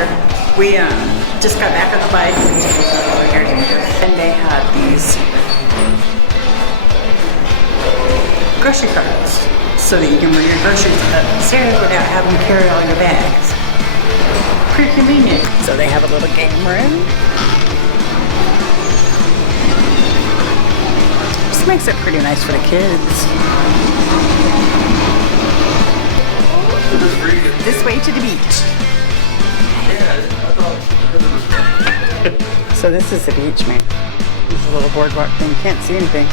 here. We just got back on the bike and they had these grocery carts so that you can bring your groceries upstairs without having to carry all your bags. Pretty convenient. So they have a little game room. Just makes it pretty nice for the kids. This way to the beach. So this is the beach, man. This is a little boardwalk thing. Can't see anything.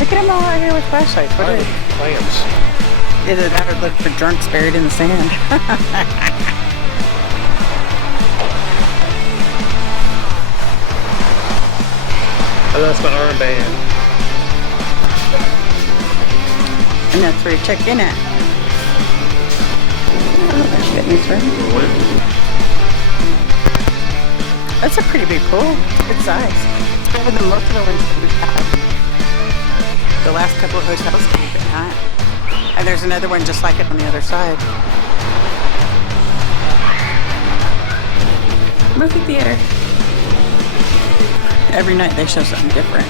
Look at them all out here with flashlights. What are they? Clams. Either that or look for drunks buried in the sand. Oh, that's my armband. And that's where you check in at. Oh, there's fitness room. That's a pretty big pool. Good size. It's better than most of the ones that we've had. The last couple of hotels have been hot. And there's another one just like it on the other side. Movie theater. Every night they show something different.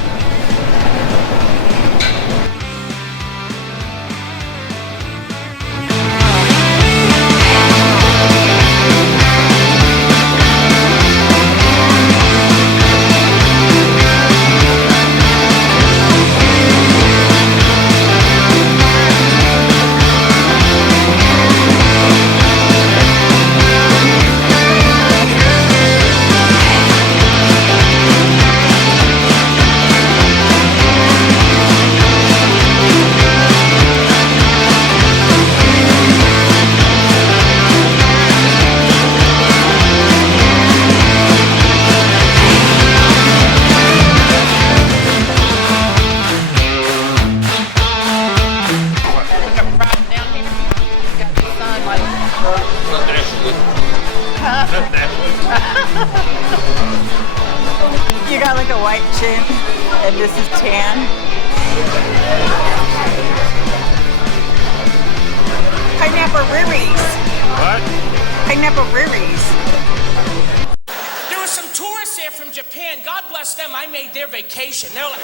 You got like a white chin, and this is tan. Pineapple Riris. What? Pineapple Riris. There were some tourists there from Japan. God bless them. I made their vacation. They're like,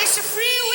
it's a freeway.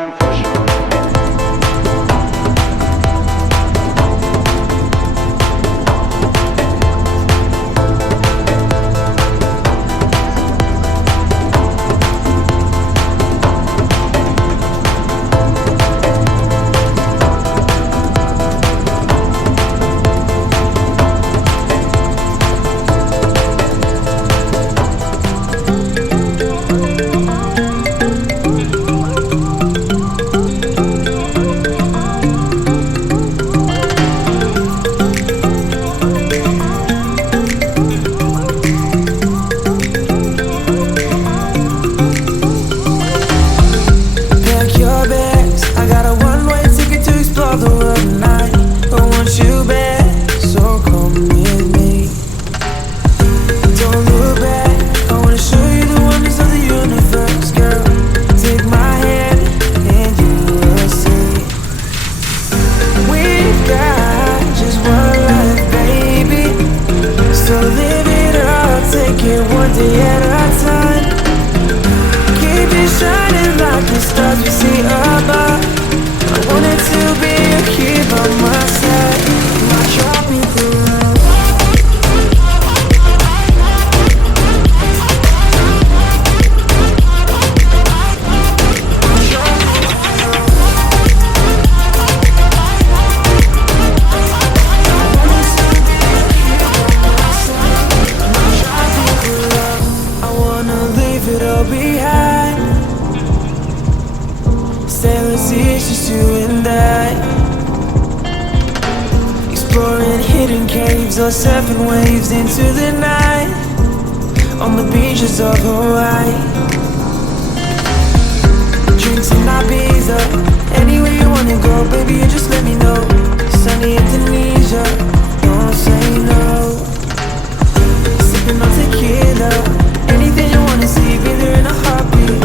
time for sure. Or surfing waves into the night on the beaches of Hawaii. Drinks in Ibiza, anywhere you wanna go, baby, you just let me know. Sunny Indonesia, don't say no. Sipping on tequila, anything you wanna see, be there in a heartbeat.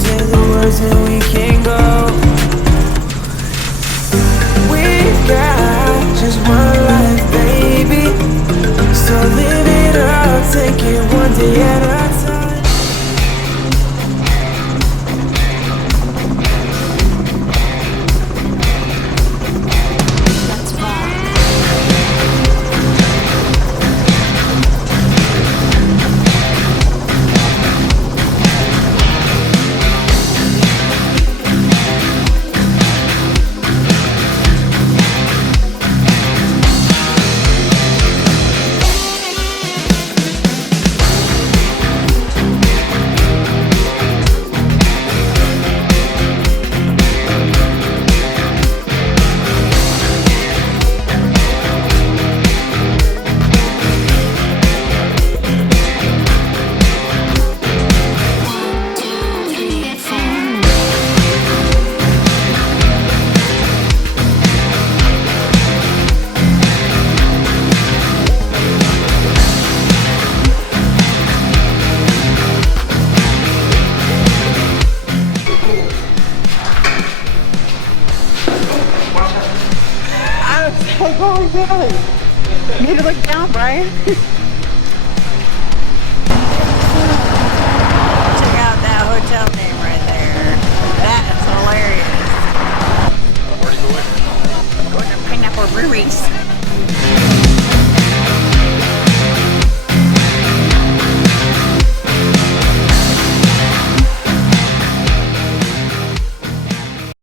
Say the words and we can go. We've got just one life, baby, so live it up, take it one day at a time. Oh, really? You need to look down, Brian. Check out that hotel name right there. That is hilarious. Going to Pineapple Breweries.